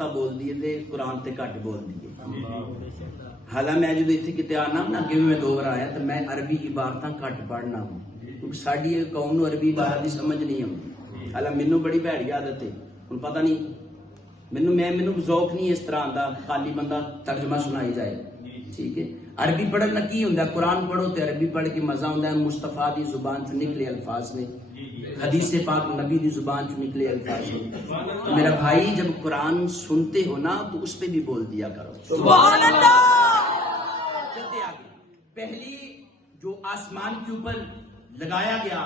بہتا بول دیے تھے قرآن تے گھٹ بول دیے. حالانکہ میں جدو اتنے کتے آنا نا اگے میں 2 بار آیا تو میں عربی عبارت گھٹ پڑھنا ہوں کیونکہ ساری قوم نو عربی عبارت کی سمجھ نہیں آتی. حالانکہ مینو بڑی بھڑی عادت ہے ہوں پتہ نہیں مینو ذوق نہیں اس طرح آتا خالی بندہ ترجمہ سنائی جائے. ٹھیک ہے عربی پڑھنا کی ہوں قرآن پڑھو تو عربی پڑھ کے مزہ ہوتا ہے. مصطفیٰ دی زبان چ نکلے الفاظ نے حدیث پاک نبی دی زبان چ نکلے الفاظ نے. تو میرا بھائی جب قرآن سنتے ہو نا تو اس پہ بھی بول دیا کرو. سبحان اللہ. چلتے آگے. پہلی جو آسمان کے اوپر لگایا گیا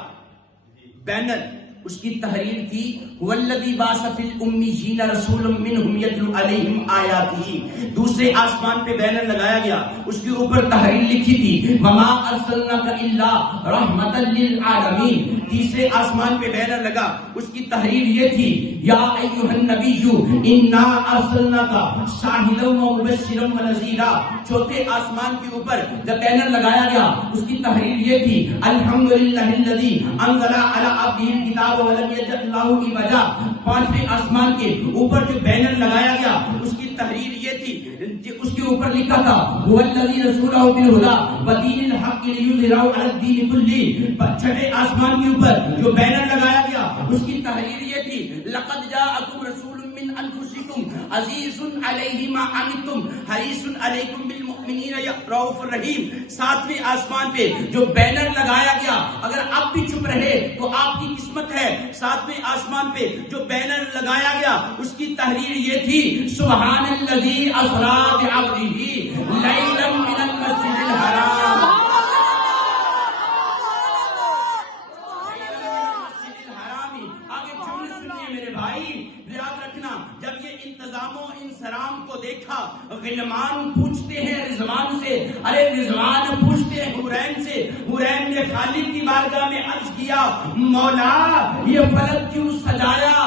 بینر اس کی تحریر تھی والذی بعث فی الامیین رسولا منہم یتلو علیہم آیاتہ. دوسرے آسمان پہ بینر لگایا گیا اس کے اوپر تحریر لکھی تھی وما ارسلناک الا رحمتا للعالمین. تیسرے آسمان پہ بینر لگا اس کی تحریر یہ تھی یا ایھا النبی انا ارسلناک شاہدا ومبشرا ونذیرا. چوتھے آسمان کے اوپر جب بینر لگایا گیا اس کی تحریر یہ تھی الحمدللہ الذی انزل علی عبدہ الکتاب ولم یجعل لہ عوجا. پانچویں آسمان کے اوپر جو بینر لگایا گیا اس کی تحریر یہ تھی اس کے اوپر لکھا تھا هو الذی رسولہ بالہدی ودین الحق لیظہرہ علی الدین کلہ. چھٹے آسمان کے اوپر جو بینر لگایا گیا اس کی تحریر یہ تھی لقد جاءکم رسول من انفسکم عزیز علیہ ما عنتم حریص علیکم بالمؤمنین رؤوف الرحیم. ساتویں آسمان پہ جو بینر لگایا گیا اگر آپ بھی چپ رہے تو آپ کی قسمت ہے. ساتویں آسمان پہ جو بینر لگایا گیا اس کی تحریر یہ تھی سبحان الذی اسری بعبدہ لیلا من المسجد الحرام. جب یہ انتظام و انصرام کو دیکھا غلمان پوچھتے ہیں رضوان سے ارے رضوان پوچھتے ہیں حورین سے. حورین نے خالق کی بارگاہ میں عرض کیا مولا یہ فلک کیوں سجایا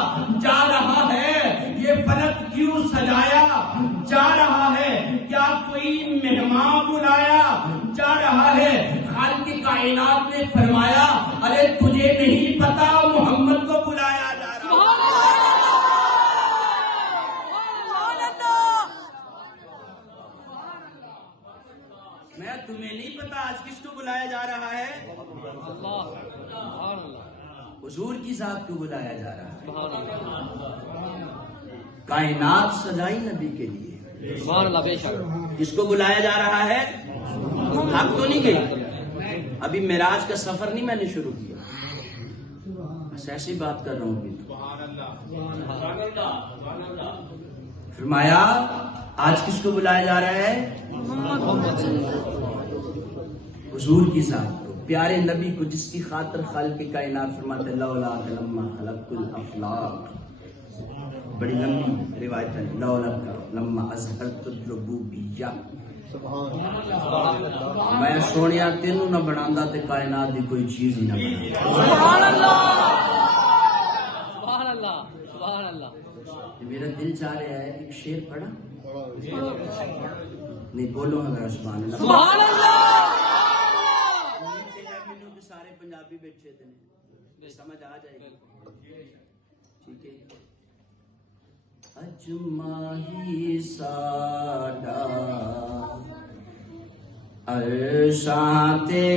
جا رہا ہے یہ فلک کیوں سجایا جا رہا ہے کیا کوئی مہمان بلایا جا رہا ہے. خالق کائنات نے فرمایا ارے تجھے نہیں پتا محمد کو بلایا جا رہا ہے. میں تمہیں نہیں پتا آج کس کو بلایا جا رہا ہے حضور کی ذات کو بلایا جا رہا ہے. کائنات سجائی نبی کے لیے کس کو بلایا جا رہا ہے. آپ تو نہیں گئی ابھی معراج کا سفر نہیں میں نے شروع کیا بس ایسی بات کر رہا ہوں. فرمایا آج کس کو بلایا جا رہا ہے حضور کی ذات کو پیارے نبی کو جس کی خاطر خالق کائنات فرماتے لولا لما خلقت الافلاق. بڑی لمبی روایت ہے لولا لما اظہرت الربوبیہ. میں سونیا تینوں نہ بنانا تے کائنات دی کوئی چیز ہی نہ بنانا. سبحان اللہ سبحان اللہ سبحان اللہ. میرا دل چاہ رہا ہے ایک شعر پڑھا نہیں بولو اگر سبحان اللہ سبحان اللہ. سارے پنجابی بیٹھے تھے سمجھ آ جائے گی. ٹھیک ہے اج ماہی ساڈا عرشاں تے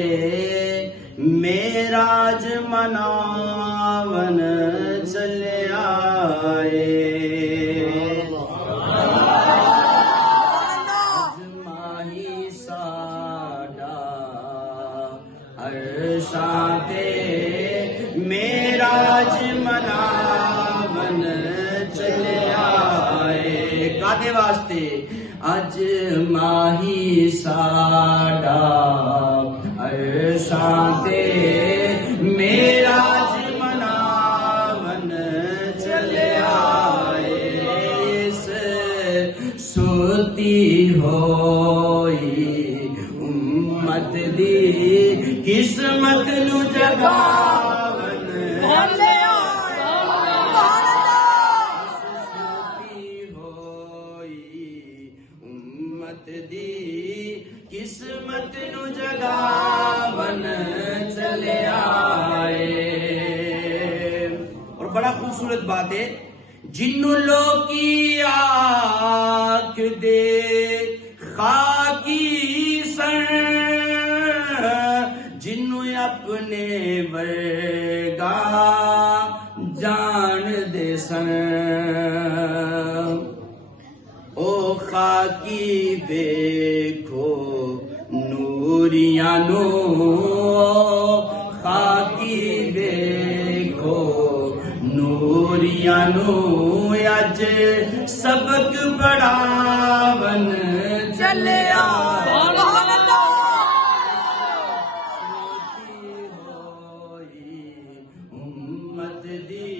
معراج مناون چلیا اے. معراج مناون چلیا اے. کادے واسطے اج ماہی ساڈا عرشاں تے معراج مناون چلیا اے. سوتی ہوئی امت دی قسمت نو جگاون سوتی ہوئی امت دی قسمت نو جگاون چلے آئے. اور بڑا خوبصورت بات ہے جن لوکی دے خاکی سر جنوں اپنے ورگا جان دے سن او خاکی دیکھو نوریاں نو خاکی دیکھو نوریاں نو اج سبق پڑھاون چلیا امت دی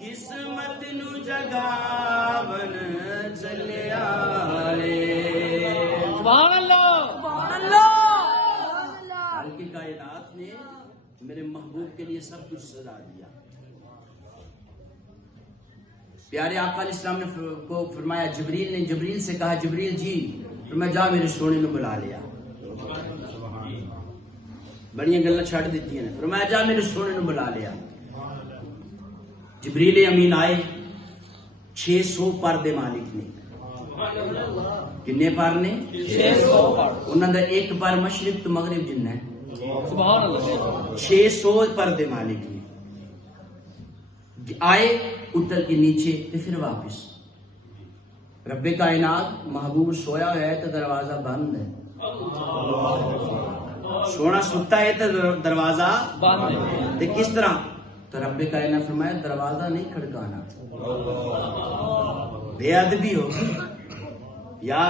قسمت نو جگاون چلیا سبحان اللہ سبحان اللہ خالق کائنات نے میرے محبوب کے لیے سب کچھ سزا دیا. پیارے آقا علیہ السلام نے کو فرمایا جبریل نے جبریل سے کہا جبریل جی فرمایا جا میرے سونے نو بلا لیا. بڑی گلاں چھڈ دیتی نے فرمایا جا میرے سونے نو بلا لیا. جبریل امین آئے 600 پر دے مالک نے. کنے پر نے 600 پر. انہاں دا ایک پر مشرق تو مغرب جنہ ہے. سبحان اللہ 600 پر دے مالک نے. آئے اتر کے نیچے تے پھر واپس. رب کائنات محبوب سویا ہوا ہے تو دروازہ بند ہے. سونا ستا ہے تو دروازہ بند ہے. تے کس طرح؟ تو رب کائنات فرمایا دروازہ نہیں کھڑکانا. بے ادبی ہوگی. یا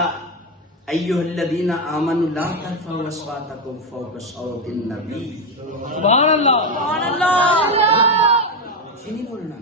ایھا الذین آمنوا لا ترفعوا اصواتکم فوق صوت النبی. سبحان اللہ سبحان اللہ نہیں بولنا.